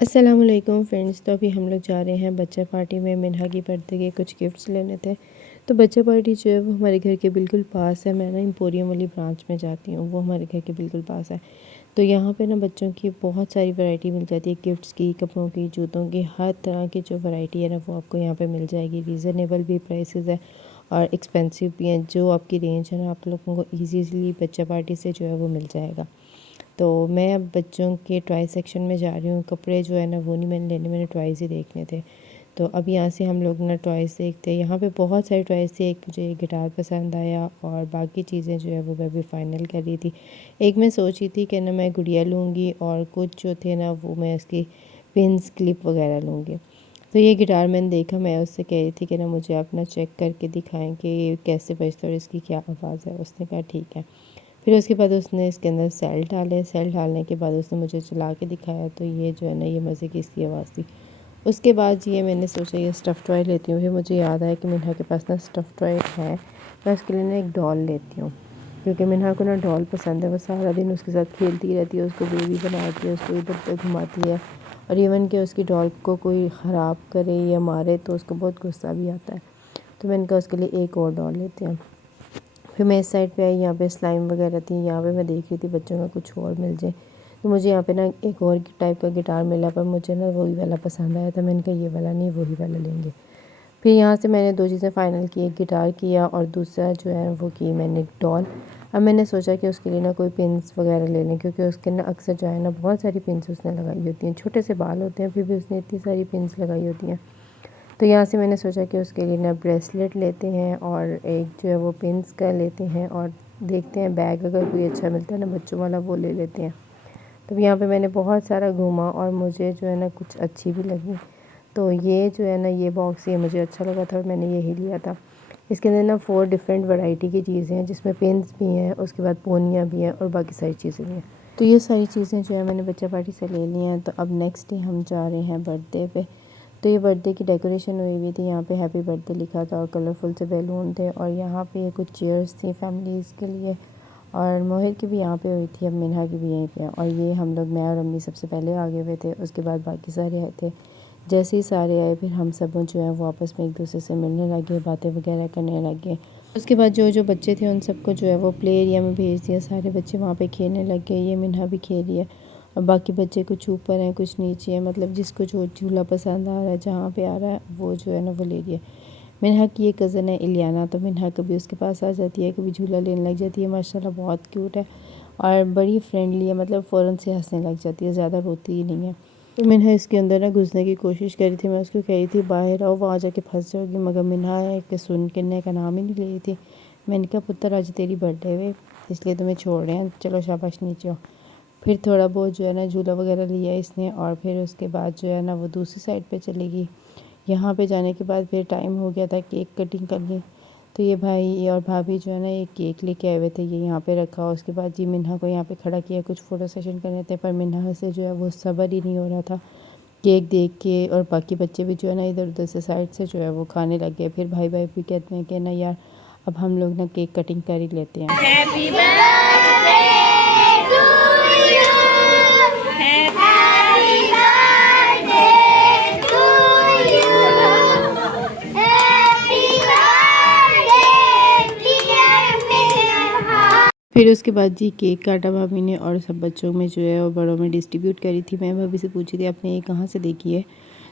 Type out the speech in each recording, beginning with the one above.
अस्सलामुअलैकुम फ्रेंड्स। तो अभी हम लोग जा रहे हैं बच्चा पार्टी में। मिन्हा की बर्थडे के कुछ गिफ्ट्स लेने थे। तो बच्चा पार्टी जो है वो हमारे घर के बिल्कुल पास है। मैं ना एम्पोरियम वाली ब्रांच में जाती हूँ, वो हमारे घर के बिल्कुल पास है। तो यहाँ पे ना बच्चों की बहुत सारी वैरायटी मिल जाती है, गिफ्ट्स की, कपड़ों की, जूतों की, हर तरह की जो वैरायटी है ना वो आपको यहाँ पर मिल जाएगी। रीज़नेबल भी प्राइसेस है और एक्सपेंसिव भी हैं। जो आपकी रेंज है ना आप लोगों को ईजीली बच्चा पार्टी से जो है वो मिल जाएगा। तो मैं अब बच्चों के टॉय सेक्शन में जा रही हूँ। कपड़े जो है ना वो नहीं मैंने लेने, मैंने टॉयज़ ही देखने थे। तो अब यहाँ से हम लोग ना टॉयज़ देखते हैं। यहाँ पे बहुत सारे टॉयज़ थे। एक मुझे गिटार पसंद आया और बाकी चीज़ें जो है वो मैं भी फ़ाइनल कर रही थी। एक मैं सोची थी कि ना मैं गुड़िया लूँगी और कुछ जो थे ना वो मैं उसकी पिन्स क्लिप वगैरह लूँगी। तो ये गिटार मैंने देखा, मैं उससे कह रही थी कि ना मुझे अपना चेक करके दिखाएं कि ये कैसे बजता है और इसकी क्या आवाज़ है। उसने कहा ठीक है। फिर उसके बाद उसने इसके अंदर सेल डाले। सेल डालने के बाद उसने मुझे चला के दिखाया। तो ये जो है ना ये मज़े की इसकी आवाज़ थी। उसके बाद ये मैंने सोचा ये स्टफ़ टॉय लेती हूँ। फिर मुझे याद आया कि मिन्हा के पास ना स्टफ़ टॉय है। मैं उसके लिए ना एक डॉल लेती हूँ, क्योंकि मिन्हा को ना डॉल पसंद है। वो सारा दिन उसके साथ खेलती रहती है, उसको बेबी बनाती है, उसको इधर उधर घुमाती है। और इवन कि उसकी डॉल को कोई ख़राब करे या मारे तो उसको बहुत गुस्सा भी आता है। तो मैंने कहा उसके लिए एक और डॉल लेते हैं। फिर मैं इस साइड पे आई, यहाँ पे स्लाइम वगैरह थी। यहाँ पे मैं देख रही थी बच्चों का कुछ और मिल जाए। तो मुझे यहाँ पे ना एक और टाइप का गिटार मिला, पर मुझे ना वही वाला पसंद आया था। मैंने कहा ये वाला नहीं, वही वाला लेंगे। फिर यहाँ से मैंने दो चीज़ें फ़ाइनल की, एक गिटार किया और दूसरा जो है वो की मैंने डॉल। अब मैंने सोचा कि उसके लिए ना कोई पिन्स वगैरह ले लें, क्योंकि उसके ना अक्सर जो है ना बहुत सारी पिन्स उसने लगाई होती हैं। छोटे से बाल होते हैं, फिर भी उसने इतनी सारी पिन्स लगाई होती हैं। तो यहाँ से मैंने सोचा कि उसके लिए ना ब्रेसलेट लेते हैं और एक जो है वो पिन्स का लेते हैं और देखते हैं बैग अगर कोई अच्छा मिलता है ना बच्चों वाला वो ले लेते हैं। तो यहाँ पे मैंने बहुत सारा घूमा और मुझे जो है ना कुछ अच्छी भी लगी। तो ये जो है ना ये बॉक्स ये मुझे अच्छा लगा था और मैंने यही लिया था। इसके अंदर ना 4 डिफरेंट वैरायटी की चीज़ें हैं, जिसमें पिन्स भी हैं, उसके बाद पोनियाँ भी हैं और बाकी सारी चीज़ें भी हैं। तो ये सारी चीज़ें जो है मैंने बच्चा पार्टी से ले ली हैं। तो अब नेक्स्ट डे हम जा रहे हैं बर्थडे पे। तो ये बर्थडे की डेकोरेशन हुई हुई थी। यहाँ पे हैप्पी बर्थडे लिखा था और कलरफुल से बैलून थे और यहाँ पे ये कुछ चेयर्स थी फैमिलीज़ के लिए। और मोहित की भी यहाँ पे हुई थी, अब मिन्हा की भी यहीं पे है। और ये हम लोग, मैं और अम्मी सबसे पहले आगे हुए थे, उसके बाद बाकी सारे आए थे। जैसे ही सारे आए फिर हम सब जो है वो आपस में एक दूसरे से मिलने लगे, बातें वगैरह करने लगे। उसके बाद जो जो बच्चे थे उन सबको जो है वो प्ले एरिया में भेज दिया। सारे बच्चे वहाँ पे खेलने लग गए। ये मिन्हा भी खेल रही है और बाकी बच्चे कुछ ऊपर हैं कुछ नीचे हैं, मतलब जिसको जो झूला पसंद आ रहा है, जहाँ पे आ रहा है वो जो है ना वो ले लिया। मिन्हा की ये कज़न है इलियाना, तो मिन्हा कभी उसके पास आ जाती है, कभी झूला लेने लग जाती है। माशाल्लाह बहुत क्यूट है और बड़ी फ्रेंडली है, मतलब फ़ौरन से हंसने लग जाती है, ज़्यादा रोती ही नहीं है। तो मिन्हा इसके अंदर ना घुसने की कोशिश करी थी। मैं उसको कह रही थी बाहर आओ, वहाँ जाके फंस जाओगी, मगर मिन्हा है कि सुन के ने का नाम ही नहीं ले रही थी। मैंने कहा पुत्र आज तेरी बर्थडे है इसलिए तुम्हें छोड़ रहे हैं, चलो शाबाश नीचे आओ। फिर थोड़ा बहुत जो है ना झूला वगैरह लिया इसने और फिर उसके बाद जो है ना वो दूसरी साइड पे चली गई। यहाँ पे जाने के बाद फिर टाइम हो गया था केक कटिंग करनी। तो ये भाई और भाभी जो है ना ये केक लेके आए हुए थे, ये यहाँ पे रखा। उसके बाद जी मिन्हा को यहाँ पे खड़ा किया, कुछ फ़ोटो सेशन करने थे, पर मिन्हा से जो है वो सब्र ही नहीं हो रहा था केक देख के। और बाकी बच्चे भी जो है ना इधर उधर से साइड से जो है वो खाने लग गए। फिर भाई भाई भी कहते हैं कि ना यार अब हम लोग ना केक कटिंग कर ही लेते हैं। Happy birthday to you, happy birthday to you, happy birthday dear Minha. फिर उसके बाद जी केक काटा भाभी ने और सब बच्चों में जो है और बड़ों में डिस्ट्रीब्यूट करी थी। मैं भाभी से पूछी थी आपने ये कहाँ से देखी है,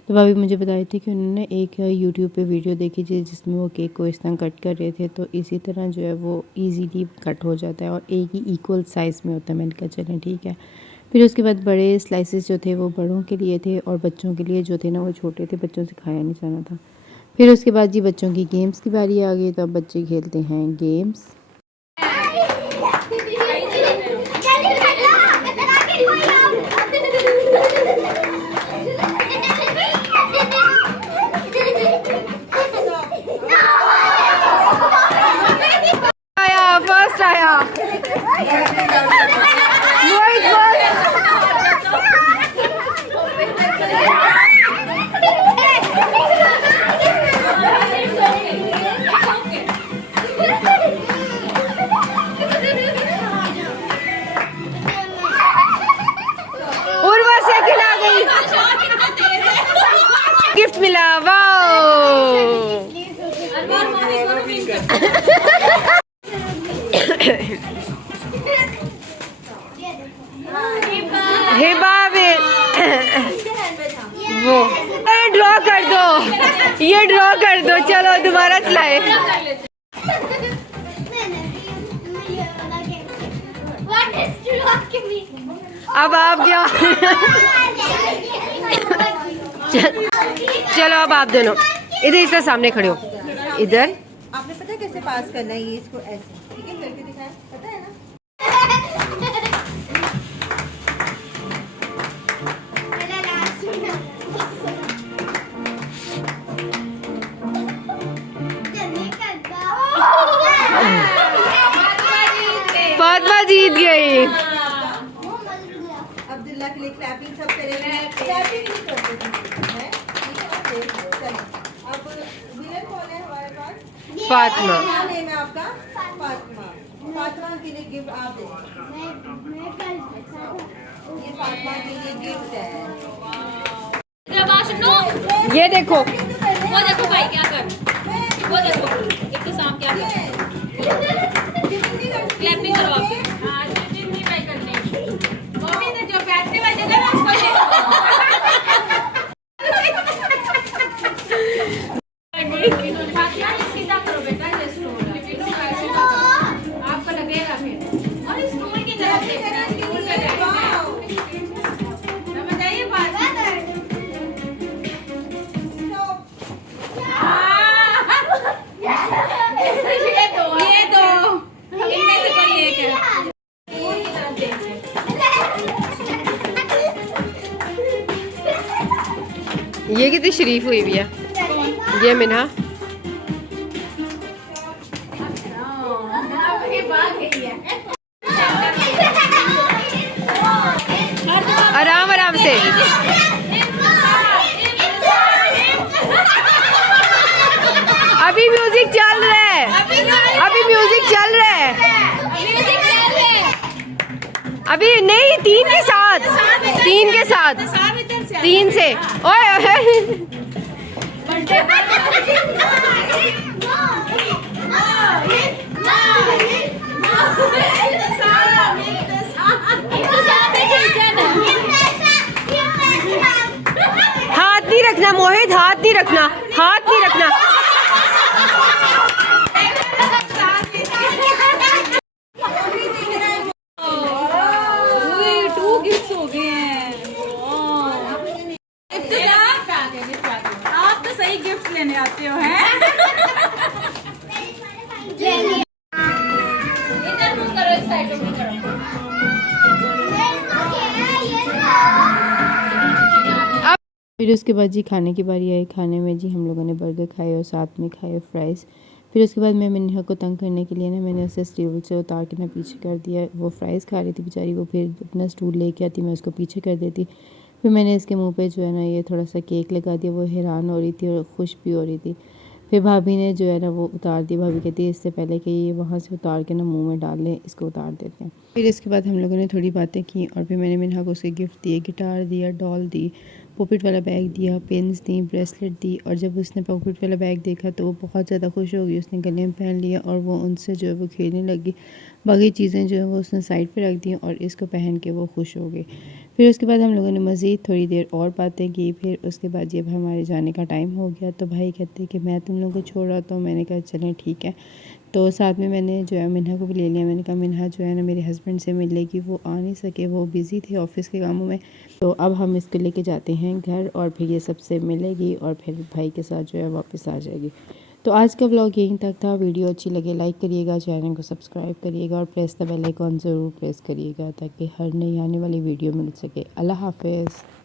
तो भाभी मुझे बताई थी कि उन्होंने एक यूट्यूब पे वीडियो देखी थी जिसमें वो केक को इस तरह कट कर रहे थे। तो इसी तरह जो है वो इजीली कट हो जाता है और एक ही इक्वल साइज़ में होता है। मैंने कहा चलें ठीक है। फिर उसके बाद बड़े स्लाइसेस जो थे वो बड़ों के लिए थे और बच्चों के लिए जो थे ना वो छोटे थे, बच्चों से खाया नहीं जाना था। फिर उसके बाद जी बच्चों की गेम्स की बारी आ गई। तो अब बच्चे खेलते हैं गेम्स। फर्स्ट आया ड्रॉ कर दो, चलो दोबारा चलाए। अब आप क्या चलो अब आप दोनों इधर इससे सामने खड़े हो, इधर। आपने पता है कैसे पास करना है? ये इसको ऐसे, ठीक है, करके दिखाया, पता है ना? फातिमा जीत गई। अब्दुल्ला के लिए क्लैपिंग सब करेंगे। क्लैपिंग नहीं करते थे, हैं? ठीक है, आप देख लो, चलो। अब विनर कौन है हमारे पास? फातिमा। क्या नेम है आपका? फातिमा। फातिमा के लिए गिफ्ट आप दे। ये फातिमा के लिए गिफ्ट है। ये देखो, वो देखो भाई क्या कर, वो देखो एक तो सांप क्या कर, क्लैपिंग करो आप। हाँ जिम नहीं भाई करने, मम्मी ने जो बैठने वाली जगह ना उसको सीधा करो बेटा, जैसे आपको लगेगा फिर। और इस स्टूल की तरफ देखना, स्टूल पे देखना, समझ आइए बात। ये दो इनमें से कोई एक है। ये कितनी शरीफ हुई भी है, ये मिन्हा। आराम आराम से। अभी म्यूजिक चल रहा है, अभी म्यूजिक चल रहा है। अभी नहीं, 3 के साथ, 3 के साथ, 3 से। ओए हाथ नहीं रखना मोहित, हाथ नहीं रखना, हाथ नहीं रखना। आप तो सही गिफ्ट लेने आते हो हैं। इधर मुंह करो, इस साइड मुंह करो। फिर उसके बाद जी खाने की बारी आई। खाने में जी हम लोगों ने बर्गर खाए और साथ में खाए फ्राइज़। फिर उसके बाद मैं मिन्हा को तंग करने के लिए ना मैंने उसे स्टूल से उतार के ना पीछे कर दिया। वो फ्राइज़ खा रही थी बेचारी, वो फिर अपना स्टूल लेके आती, मैं उसको पीछे कर देती। फिर मैंने इसके मुंह पे जो है ना ये थोड़ा सा केक लगा दिया। वो हैरान हो रही थी और खुश भी हो रही थी। फिर भाभी ने जो है ना वो उतार दी। भाभी कहती है इससे पहले कि ये वहाँ से उतार के ना मुंह में डाल लें, इसको उतार देते हैं। फिर इसके बाद हम लोगों ने थोड़ी बातें की और फिर मैंने मिन्हा को उसके गिफ्ट दिए, गिटार दिया, डॉल दी, पॉकेट वाला बैग दिया, पेन्स दी, ब्रेसलेट दी। और जब उसने पॉकेट वाला बैग देखा तो वो बहुत ज़्यादा खुश हो गई। उसने गले में पहन लिया और वो उनसे जो है वो खेलने लगी। बाकी चीज़ें जो है वो उसने साइड पे रख दी और इसको पहन के वो खुश हो गई। फिर उसके बाद हम लोगों ने मज़ीद थोड़ी देर और बातें की। फिर उसके बाद जब हमारे जाने का टाइम हो गया तो भाई कहते कि मैं तुम लोगों को छोड़ रहा, तो मैंने कहा चलें ठीक है। तो साथ में मैंने जो है मिन्हा को भी ले लिया। मैंने कहा मिन्हा जो है ना मेरे हस्बैंड से मिल लेगी, वो आ नहीं सके, वो बिज़ी थे ऑफ़िस के कामों में। तो अब हम इसको लेके जाते हैं घर और फिर ये सबसे मिलेगी और फिर भाई के साथ जो है वापस आ जाएगी। तो आज का व्लॉग यहीं तक था। वीडियो अच्छी लगे लाइक करिएगा, चैनल को सब्सक्राइब करिएगा और प्रेस द बेल आइकॉन ज़रूर प्रेस करिएगा ताकि हर नई आने वाली वीडियो मिल सके। अल्लाह हाफ़िज़।